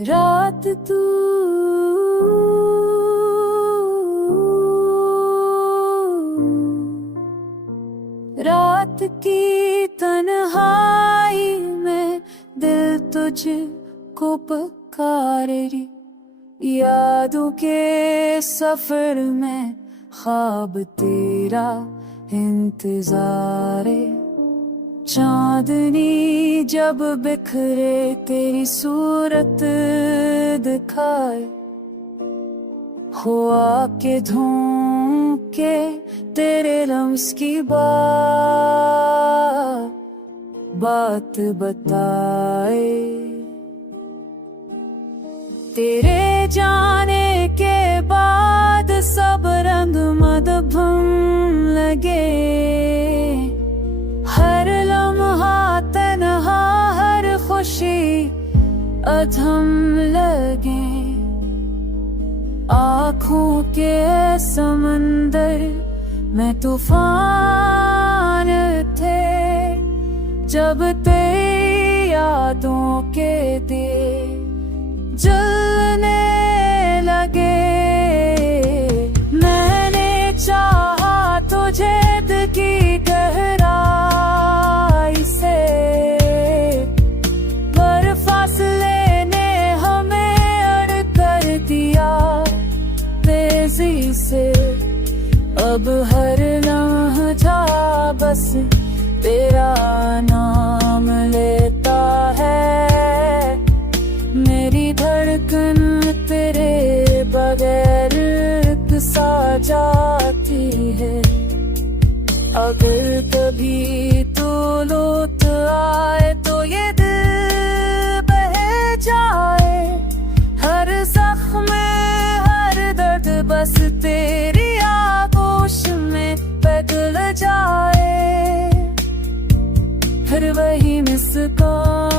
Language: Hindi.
रात तू रात की तन्हाई में दिल तुझको पुकारे री, यादों के सफर में ख्वाब तेरा इंतजारे। चांदनी जब बिखरे तेरी सूरत दिखाए, हुआ के धोखे तेरे लम्स की बात बताए। तेरे जाने के बाद सब रंग मदभम लगे, हर लम्हा तन्हा, हर खुशी अधम लगे। आँखों के समंदर में तूफान थे, जब तेरी यादों के दिए जलने लगे। मैंने चाहा तुझे दिल की गहराई से, पर फासले ने हमें अड़ कर दिया तेजी से। अब हर लम्हा बस तेरा नाम लेता है, मेरी धड़कन तेरे बगैर सा जाती है। अगर कभी तू लौट आए तो ये दिल बह जाए, हर जख्म में हर दर्द बस तेरी आगोश में पिघल जाए। फिर वही मिस कॉल